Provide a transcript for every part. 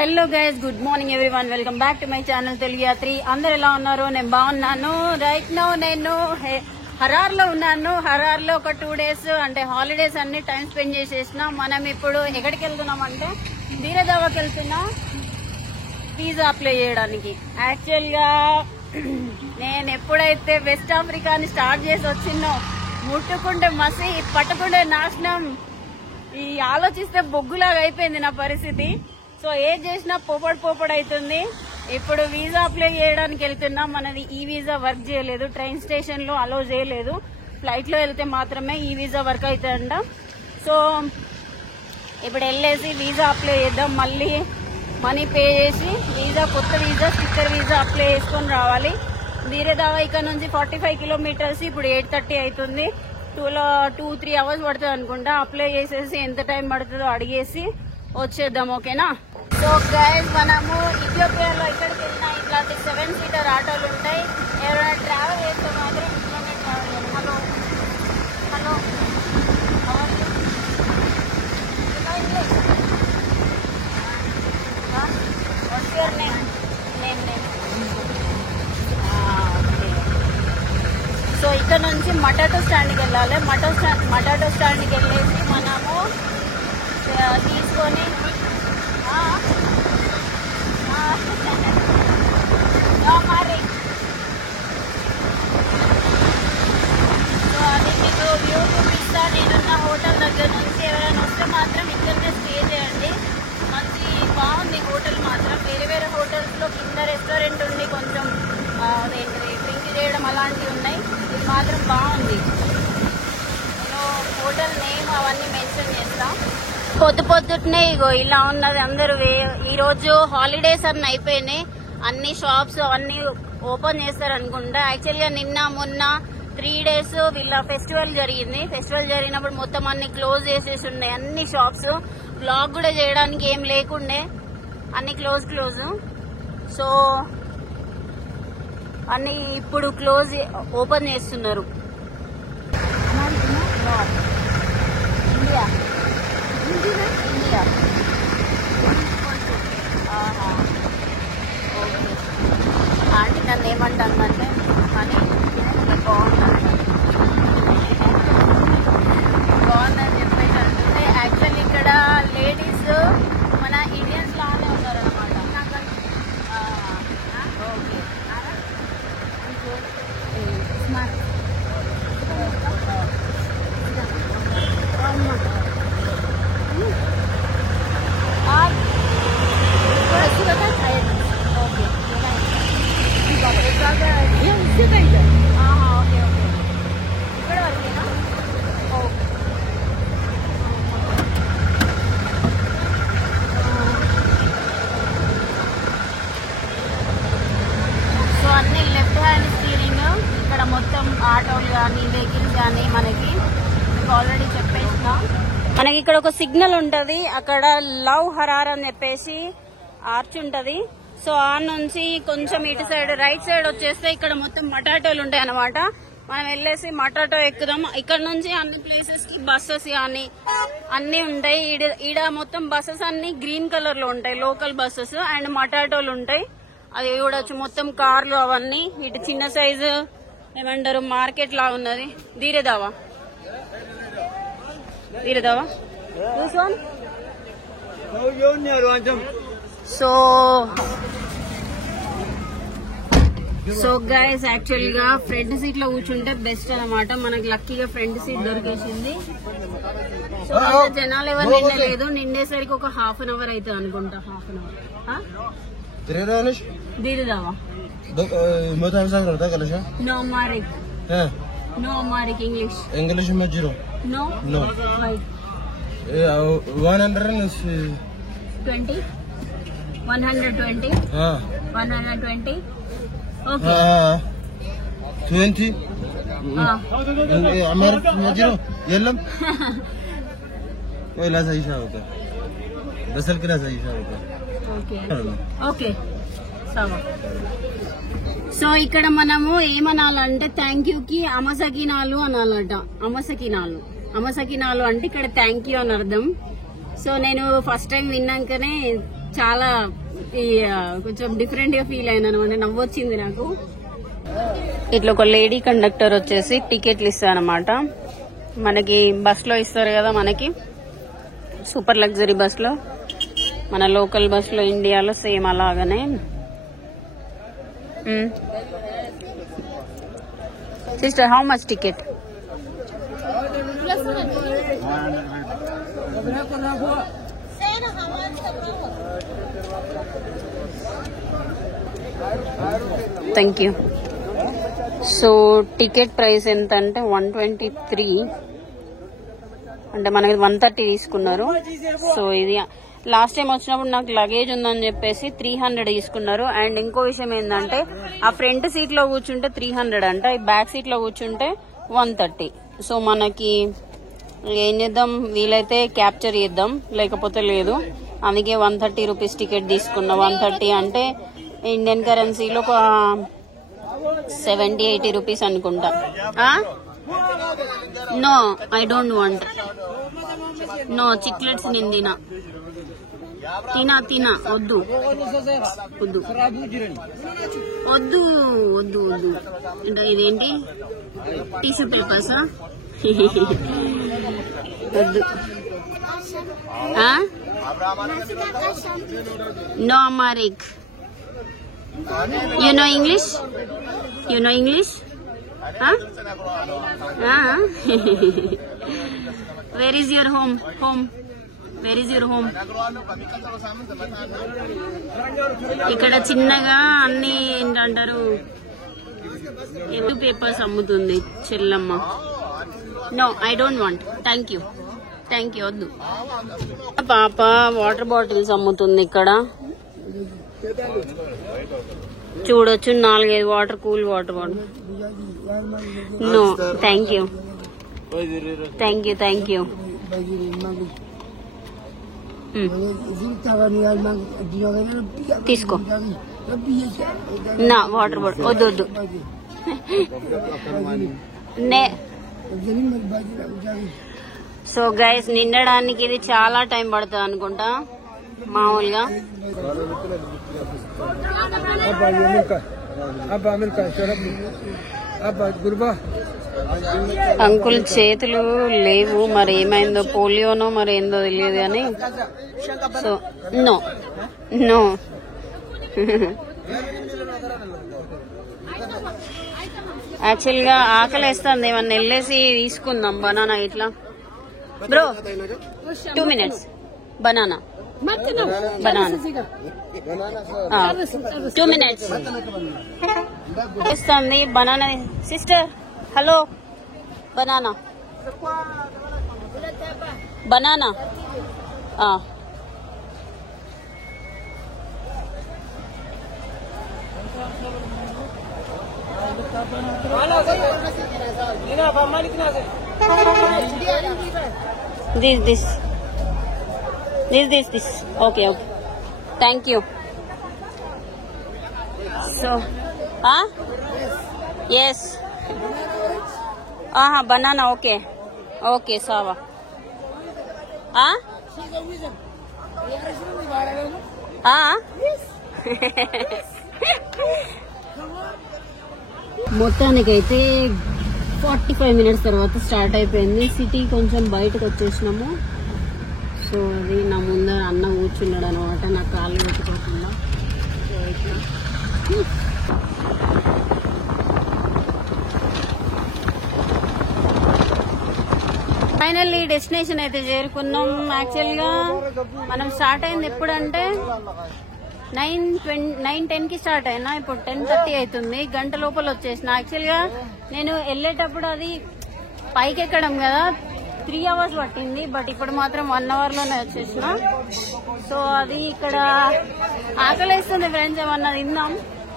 Hello guys, good morning everyone. Welcome back to my channel Telugu Yatri. అందరు ఎలా ఉన్నారు? నేను బాగున్నాను. రైట్ నౌ నేను హరార్ లో ఉన్నాను. హరార్ లో ఒక 2 days అంటే హాలిడేస్ అన్ని టైం స్పెండ్ చేసేసిన. మనం ఇప్పుడు ఎక్కడికి వెళ్తున్నాం అంటే వీరదావాకి వెళ్తున్నా వీసా అప్లై చేయడానికి. యాక్చువల్ గా నేను ఎప్పుడైతే వెస్ట్ ఆఫ్రికాని స్టార్ట్ చేసి వచ్చిందో ముట్టుకుంటే మసి, పట్టుకుంటే నాశనం, ఈ ఆలోచిస్తే బొగ్గులాగా అయిపోయింది నా పరిస్థితి. సో ఏది చేసినా పోపడు అవుతుంది. ఇప్పుడు వీసా అప్లై చేయడానికి వెళ్తున్నాం. మనది ఈ వీసా వర్క్ చేయలేదు, ట్రైన్ స్టేషన్ లో అలో చేయలేదు. ఫ్లైట్ లో వెళ్తే మాత్రమే ఈ వీసా వర్క్ అవుతుందంట. సో ఇప్పుడు వెళ్ళేసి వీసా అప్లై చేద్దాం. మళ్ళీ మనీ పే చేసి కొత్త వీసా, స్టిక్కర్ వీసా అప్లై చేసుకొని రావాలి. వీరదావా ఇక్కడ నుంచి 45 kilometers. ఇప్పుడు 8:30 అవుతుంది. 2-3 hours పడుతుంది అనుకుంటా. అప్లై చేసేసి ఎంత టైం పడుతుందో అడిగేసి వచ్చేద్దాం, ఓకేనా? సో గైస్, మనము ఇథియోపియాలో ఎక్కడికి వెళ్ళినా ఇట్లాంటి 7-seater ఆటోలు ఉంటాయి. ఎవరైనా ట్రావెల్ చేస్తే మాత్రం ఇట్లోనే ట్రావెల్ చేయాలి. Hello hello what's your name? So ఇక్కడ నుంచి మటాటో స్టాండ్కి వెళ్ళాలి. మటాటో స్టాండ్కి వెళ్ళేసి మనము తీసుకొని మరి సో అది మీకు వ్యూ చూపిస్తా. నేనున్న హోటల్ దగ్గర నుంచి ఎవరైనా వస్తే మాత్రం ఇక్కడనే స్టే చేయండి. మంచి బాగుంది హోటల్ మాత్రం. వేరే హోటల్స్ లో కింద రెస్టారెంట్ ఉంది, కొంచెం డ్రింక్ చేయడం అలాంటివి ఉన్నాయి. ఇది మాత్రం బాగుంది. నేను హోటల్ నేమ్ అవన్నీ మెన్షన్ చేస్తా. పొద్దున్నే ఇగో ఇలా ఉన్నది. అందరూ ఈ రోజు హాలిడేస్ అన్ని అయిపోయినాయి. అన్ని షాప్స్ అవన్నీ ఓపెన్ చేస్తారు అనుకుంటా. యాక్చువల్ గా నిన్న మొన్న 3 days వీళ్ళ ఫెస్టివల్ జరిగింది. ఫెస్టివల్ జరిగినప్పుడు మొత్తం అన్ని క్లోజ్ చేసేసి ఉన్నాయి అన్ని షాప్స్. బ్లాగ్ కూడా చేయడానికి ఏం లేకుండే, అన్ని క్లోజ్. సో అన్ని ఇప్పుడు ఓపెన్ చేస్తున్నారు. ఇండియా ఆంటీ నన్ను ఏమంటానంటే కానీ బాగుందని చెప్పేసి అంటుంది. యాక్చువల్లీ ఇక్కడ లేడీస్ మన ఇండియన్స్ లానే ఉన్నారు అనమాట. ఓకే, ఇక్కడ వరకేనా? ఓకే. సో అన్ని లెఫ్ట్ హ్యాండ్ స్టీరింగ్. ఇక్కడ మొత్తం ఆటోలు కానీ వెహికల్స్ కానీ మనకి ఆల్రెడీ చెప్పేసిన. మనకి ఇక్కడ ఒక సిగ్నల్ ఉంటది, అక్కడ లవ్ హరార్ అని చెప్పేసి ఆర్చ్ ఉంటది. సో ఆ నుంచి కొంచెం ఇటు సైడ్ రైట్ సైడ్ వచ్చేస్తే ఇక్కడ మొత్తం మటాటోలు ఉంటాయి అనమాట. మనం వెళ్ళేసి మటాటో ఎక్కుదాం. ఇక్కడ నుంచి అన్ని ప్లేసెస్ కి బస్సెస్ కానీ అన్ని ఉంటాయి. ఈడ మొత్తం బస్సెస్ అన్ని గ్రీన్ కలర్ లో ఉంటాయి, లోకల్ బస్సెస్ అండ్ మటాటోలు ఉంటాయి. అది చూడొచ్చు మొత్తం కార్లు అవన్నీ. ఇటు చిన్న సైజు ఏమంటారు మార్కెట్ లా ఉన్నది. వీరదావా సో గైస్, యాక్చువల్ గా ఫ్రంట్ సీట్ లో కూర్చుంటే బెస్ట్ అనమాట. మనకి లక్కీగా ఫ్రంట్ సీట్ దొరికేసింది. సో జనాలు ఎవరు నిండలేదు. నిండేసరికి ఒక 1/2 hour అవుతుంది అనుకుంటా. 1/2 hour. వీరదావా No Amharic English. English में 0. No. Why? 120. 120. हाँ. 120. Okay. 20. Amharic में 0. येल्लम. कोई लासा ईशा होता. दसल किला सा ईशा होता. Okay. సవా. సో ఇక్కడ మనము ఏమనాలంటే థ్యాంక్ యూ కి అమసకినాలు అనాలట. అమసకినాలు అంటే ఇక్కడ థ్యాంక్ యూ అని అర్థం. సో నేను ఫస్ట్ టైం విన్నాకనే చాలా కొంచెం డిఫరెంట్ గా ఫీల్ అయినాను అంటే నవ్వొచ్చింది నాకు. ఇట్లా ఒక లేడీ కండక్టర్ వచ్చేసి టికెట్లు ఇస్తారనమాట. మనకి బస్ లో ఇస్తారు కదా, మనకి సూపర్ లగ్జరీ బస్ లో, మన లోకల్ బస్ లో ఇండియాలో సేమ్ అలాగనే. Sister, how much ticket? Thank you. So ticket price ఎంత అంటే 123, అంటే మనకి 130 తీసుకున్నారు. సో ఇది లాస్ట్ టైం వచ్చినప్పుడు నాకు లగేజ్ ఉందని చెప్పేసి 300 తీసుకున్నారు. అండ్ ఇంకో విషయం ఏంటంటే ఆ ఫ్రంట్ సీట్ లో కూర్చుంటే 300 అంట, ఈ బ్యాక్ సీట్ లో కూర్చుంటే 130. సో మనకి ఏం చేద్దాం, వీలైతే క్యాప్చర్ చేద్దాం, లేకపోతే లేదు. అందుకే 130 రూపీస్ టికెట్ తీసుకున్నా. 130 అంటే ఇండియన్ కరెన్సీలో ఒక 70-80 రూపీస్ అనుకుంటా. No, I don't want. No chiclets నేను తినా వద్దు వద్దు వద్దు వద్దు వద్దు. అంటే ఇదేంటి, టిష్యూ పేపర్సా? వద్దు. No అమారిక్. You know English? You know English? Huh? Where is your home? Home? Where is your home? ఇక్కడ చిన్నగా అన్ని ఏంటంటారు, ఎటు పేపర్స్ అమ్ముతుంది చెల్లమ్మ. No, I don't want. Thank you, thank you, వద్దు. పాప వాటర్ బాటిల్స్ అమ్ముతుంది ఇక్కడ, చూడొచ్చు. 4-5 water, cool water bottle. No thank you, thank you, thank you. తీసుకో. నా వాటర్ బాటిల్ వద్దు వద్దు. సో గైస్, నిండడానికి ఇది చాలా టైం పడుతుంది అనుకుంటా మామూలుగా. అంకుల్ చేతులు లేవు, మరి ఏమైందో, పోలియోనో మరి ఏందో తెలియదు కానీ. So no no. యాక్చువల్ గా ఆకలి వేస్తుంది, ఏమన్నా వెళ్ళేసి తీసుకుందాం బనానా ఇట్లా. Bro 2 minutes. Banana banana 2 minutes ఇస్తుంది. Banana sister, hello. Banana banana this okay thank you. So yes banana okay sawa మొత్తానికైతే 45 minutes తర్వాత స్టార్ట్ అయిపోయింది. సిటీ కొంచెం బయటకు వచ్చేసినాము. సో అది నా ముందర అన్న కూర్చున్నాడు అనమాట, నా కాళ్ళు పెట్టుకోకుండా. సో ఇట్లా ఫైనల్లీ డెస్టినేషన్ అయితే చేరుకున్నాం. యాక్చువల్ గా మనం స్టార్ట్ అయింది ఎప్పుడంటే 9:10 కి స్టార్ట్ అయినా, ఇప్పుడు 10:30 అవుతుంది. గంట లోపల వచ్చేసిన. యాక్చువల్ గా నేను వెళ్ళేటప్పుడు అది పైకి ఎక్కడం కదా, 3 hours పట్టింది. బట్ ఇప్పుడు మాత్రం 1 hour లోనే వచ్చేసిన. సో అది ఇక్కడ ఆకలేస్తుంది ఫ్రెండ్స్, ఏమన్నా తిందాం.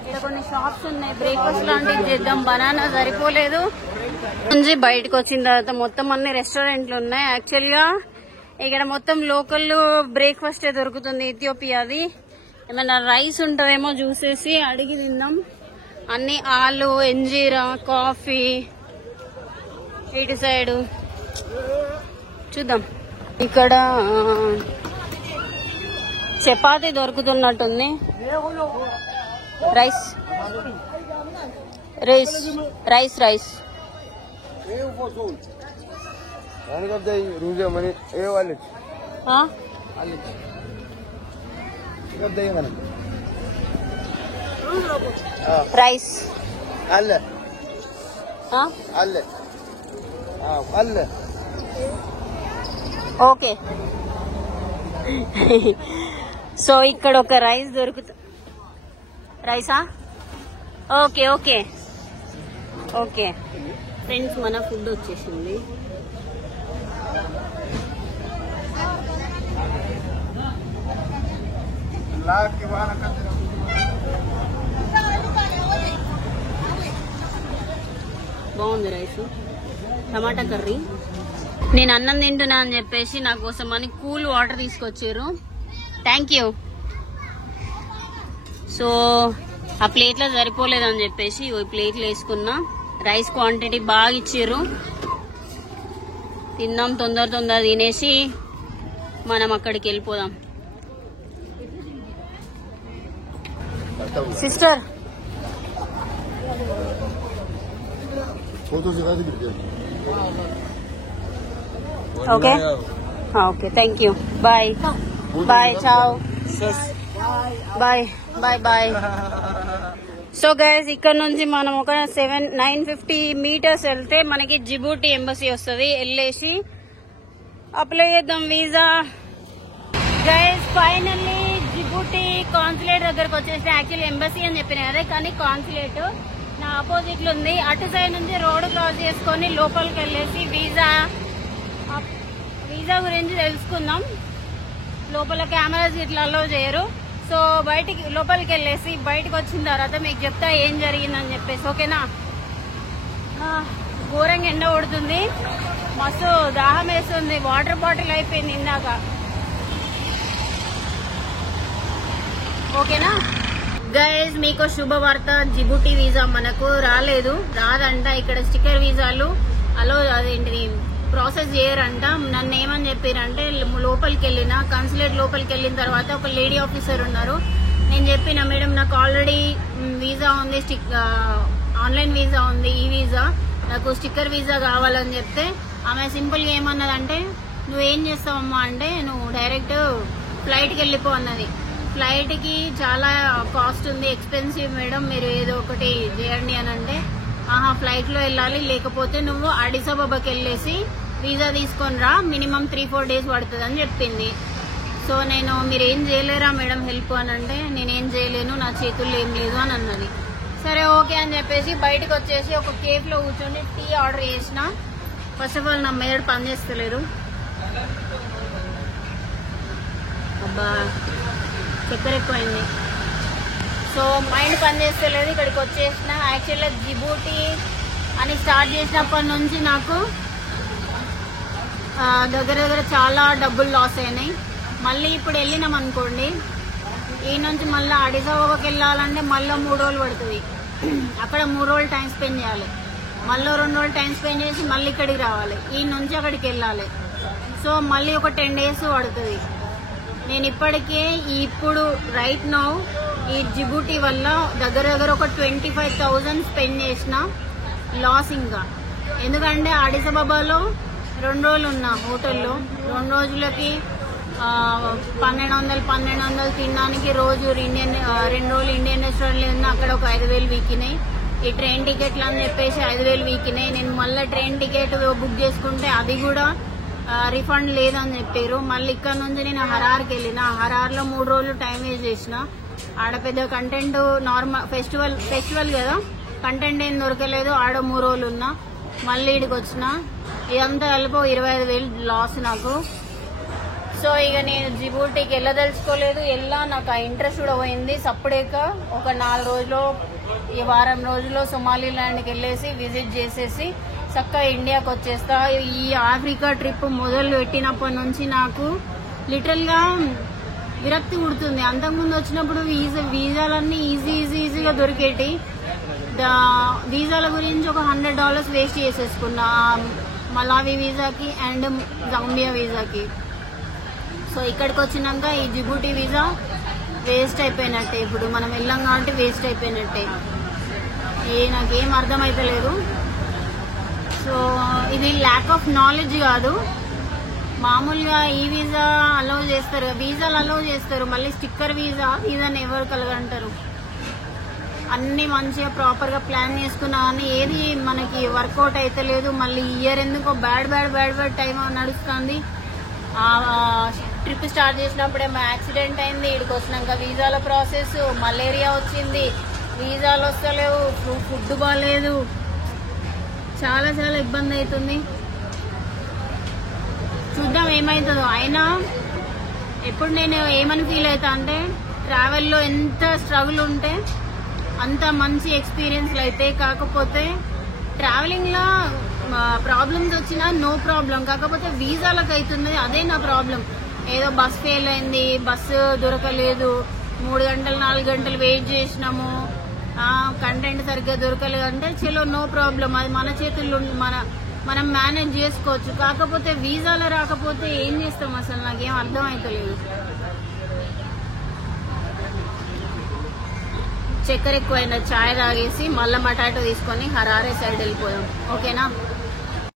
ఇక్కడ కొన్ని షాప్స్ ఉన్నాయి, బ్రేక్ఫాస్ట్ లాంటివి చేద్దాం. బనానా సరిపోలేదు. నుంచి బయటకు వచ్చిన తర్వాత మొత్తం అన్ని రెస్టారెంట్లు ఉన్నాయి. యాక్చువల్ గా ఇక్కడ మొత్తం లోకల్ బ్రేక్ఫాస్ట్ దొరుకుతుంది, ఇథియోపియాది. ఏమైనా రైస్ ఉంటుందేమో చూసేసి అడిగి తిందాం. అన్ని ఆలు, ఎంజీరా, కాఫీ. ఇటు సైడ్ చూద్దాం. ఇక్కడ చపాతీ దొరుకుతున్నట్టుంది. Rice rice rice rice rice okay. So ఇక్కడ ఒక రైస్ దొరుకుతుంది. రైసా? ఓకే ఓకే ఓకే ఫ్రెండ్స్, మన ఫుడ్ వచ్చేసింది. బాగుంది రైస్, టమాటా కర్రీ. నేను అన్నం తింటున్నా అని చెప్పేసి నా కోసం అని కూల్ వాటర్ తీసుకొచ్చారు. Thank you. సో ఆ ప్లేట్లో సరిపోలేదని చెప్పేసి ఈ ప్లేట్లు వేసుకున్నా. రైస్ క్వాంటిటీ బాగా ఇచ్చారు. తిందాం, తొందర తినేసి మనం అక్కడికి వెళ్ళిపోదాం. Sister okay okay, thank you. Bye bye, ciao, bye bye bye. So guys, ఇక్కడ నుంచి మనం ఒక 950 మీటర్స్ వెళ్తే మనకి జిబూటి ఎంబసీ వస్తుంది. వెళ్ళేసి అప్లై చేద్దాం visa. Guys, finally Djibouti consulate దగ్గరకు వచ్చేసి, యాక్చువల్లీ ఎంబసీ అని చెప్పిన కదా, కానీ కాన్సులేట్ నా ఆపోజిట్ లో ఉంది. అటు సైడ్ నుంచి రోడ్ క్రాస్ చేసుకొని లోపలికి వెళ్ళేసి వీసా గురించి తెలుసుకుందాం. లోపల కెమెరాస్ ఇట్లా అలో చేయరు. సో లోపలికి వెళ్ళేసి బయటకు వచ్చిన తర్వాత మీకు చెప్తా ఏం జరిగిందని చెప్పేసి, ఓకేనా? ఘోరంగా ఎండ కొడుతుంది, మస్తు దాహం వేస్తుంది. వాటర్ బాటిల్ అయిపోయింది ఇందాక. ఓకేనా గైస్, మీకు శుభవార్త, జిబూటి వీసా మనకు రాదంట. ఇక్కడ స్టిక్కర్ వీసాలు అదేంటిది ప్రాసెస్ చేయరంట. నన్ను ఏమని చెప్పారంటే, లోపలికి వెళ్ళిన కాన్సులేట్ లోపలికి వెళ్ళిన తర్వాత ఒక లేడీ ఆఫీసర్ ఉన్నారు. నేను చెప్పిన, మేడం నాకు ఆల్రెడీ వీసా ఉంది, ఆన్లైన్ వీసా ఉంది, ఈ వీసా, నాకు స్టిక్కర్ వీసా కావాలని చెప్తే ఆమె సింపుల్గా ఏమన్నదంటే, నువ్వేం చేస్తావమ్మా అంటే, నువ్వు డైరెక్ట్ ఫ్లైట్కి వెళ్ళిపో అన్నది. ఫ్లైట్కి చాలా కాస్ట్ ఉంది, ఎక్స్పెన్సివ్ మేడం, మీరు ఏదో ఒకటి చేయండి అని అంటే, ఫ్లైట్లో వెళ్ళాలి, లేకపోతే నువ్వు అడిస్ అబాబాకి వెళ్ళేసి వీసా తీసుకొని రా, మినిమం 3-4 డేస్ పడుతుంది అని చెప్పింది. సో నేను, మీరు ఏం చేయలేరా మేడం హెల్ప్ అని అంటే, నేనేం చేయలేను, నా చేతుల్లో ఏం లేదు అని అన్నది. సరే ఓకే అని చెప్పేసి బయటకు వచ్చేసి ఒక కేఫ్ లో కూర్చొని టీ ఆర్డర్ చేసిన. ఫస్ట్ ఆఫ్ ఆల్ నా మేడ్ పని చేస్తలేదు. అబ్బా, చక్కెర ఎక్కువైంది. సో మైండ్ పని చేస్తలేదు. ఇక్కడికి వచ్చేసిన. యాక్చువల్గా జిబూటి అని స్టార్ట్ చేసినప్పటి నుంచి నాకు దగ్గర చాలా డబ్బులు లాస్ అయినాయి. మళ్ళీ ఇప్పుడు వెళ్ళినాం అనుకోండి, ఈ నుంచి మళ్ళీ అడిస్ అబాబాకి వెళ్ళాలంటే మళ్ళీ 3 రోజులు పడుతుంది. అక్కడ 3 రోజులు టైం స్పెండ్ చేయాలి. మళ్ళీ 2 రోజులు టైం స్పెండ్ చేసి మళ్ళీ ఇక్కడికి రావాలి, ఈ నుంచి అక్కడికి వెళ్ళాలి. సో మళ్ళీ ఒక 10 డేస్ పడుతుంది. నేను ఇప్పుడు రైట్ నౌ ఈ జిబూటి వల్ల దగ్గర ఒక 25,000 స్పెండ్ చేసిన లాస్. ఇంకా ఎందుకంటే అడిస్ అబాబాలో 2 రోజులు ఉన్నా హోటల్లో. 2 రోజులకి 1200 తినడానికి. రోజు 2 రోజులు ఇండియన్ రెస్టారెంట్లో ఉన్నా, అక్కడ ఒక 5,000 వీకినాయి. ఈ ట్రైన్ టికెట్లు అని చెప్పేసి 5,000 వీకినాయి. నేను మళ్ళీ ట్రైన్ టికెట్ బుక్ చేసుకుంటే అది కూడా రిఫండ్ లేదని చెప్పారు. మళ్ళీ ఇక్కడ నుంచి నేను హరార్కి వెళ్ళిన. హరార్లో 3 రోజులు టైం వేస్ట్ చేసిన. ఆడ పెద్ద కంటెంట్, నార్మల్ ఫెస్టివల్ కదా, కంటెంట్ ఏం దొరకలేదు. ఆడ 3 రోజులు ఉన్నా. మళ్ళీ ఇక్కడికి వచ్చిన. ఇదంతా కలిపి 25,000 లాస్ నాకు. సో ఇక నేను జిబూటికి వెళ్ళదలుచుకోలేదు. నాకు ఆ ఇంట్రెస్ట్ కూడా పోయింది. సప్పుడేక ఒక 4 రోజులు, ఈ వారం రోజుల్లో సొమాలిలాండ్కి వెళ్ళేసి విజిట్ చేసేసి చక్కగా ఇండియాకి వచ్చేస్తా. ఈ ఆఫ్రికా ట్రిప్ మొదలు పెట్టినప్పటి నుంచి నాకు లిటరల్ గా విరక్తి పుడుతుంది. అంతకుముందు వచ్చినప్పుడు వీసాలన్నీ ఈజీగా దొరికేటి. వీసాల గురించి ఒక $100 వేస్ట్ చేసేసుకున్నా, మలావి వీసాకి అండ్ జాంబియా వీసాకి. సో ఇక్కడికి వచ్చినాక ఈ జిబూటి వీసా వేస్ట్ అయిపోయినట్టే. ఇప్పుడు మనం వెళ్ళాం కాబట్టి వేస్ట్ అయిపోయినట్టే. నాకేం అర్థమైతలేదు. సో ఇది ల్యాక్ ఆఫ్ నాలెడ్జ్ కాదు. మామూలుగా ఈ వీసా అలౌ చేస్తారు, వీసాలు అలౌ చేస్తారు, మళ్ళీ స్టిక్కర్ వీసాని ఎవరు కలగంటారు. అన్ని మంచిగా ప్రాపర్ గా ప్లాన్ చేసుకున్నా కానీ ఏది మనకి వర్కౌట్ అయితే లేదు. మళ్ళీ ఇయర్ ఎందుకో బ్యాడ్ టైం నడుస్తుంది. ట్రిప్ స్టార్ట్ చేసినప్పుడేమో యాక్సిడెంట్ అయింది, ఇక్కడికి వచ్చినాక వీసాల ప్రాసెస్, మలేరియా వచ్చింది, వీసాలు వస్తలేవు, ఫుడ్ బాగాలేదు, చాలా ఇబ్బంది అవుతుంది. చూద్దాం ఏమవుతుందో. అయినా ఎప్పుడు నేను ఏమని ఫీల్ అవుతా అంటే ట్రావెల్లో ఎంత స్ట్రగుల్ ఉంటే అంత మంచి ఎక్స్పీరియన్స్లు అయితే. కాకపోతే ట్రావెలింగ్ లో ప్రాబ్లమ్స్ వచ్చినా నో ప్రాబ్లం, కాకపోతే వీసాలకు అవుతుంది, అదే నా ప్రాబ్లం. ఏదో బస్ ఫెయిల్ అయింది, బస్సు దొరకలేదు, 3 గంటలు 4 గంటలు వెయిట్ చేసినాము, కంటెంట్ సరిగ్గా దొరకలేదు అంటే చలో నో ప్రాబ్లం, అది మన చేతుల్లో మనం మేనేజ్ చేసుకోవచ్చు. కాకపోతే వీసాలో రాకపోతే ఏం చేస్తాం అసలు నాకేం అర్థం అవుతలేదు. చక్కెర ఎక్కువైన చాయ్ తాగేసి మళ్ళా మటాటో తీసుకొని హరారే సైడ్ వెళ్ళిపోయాం. ఓకేనా.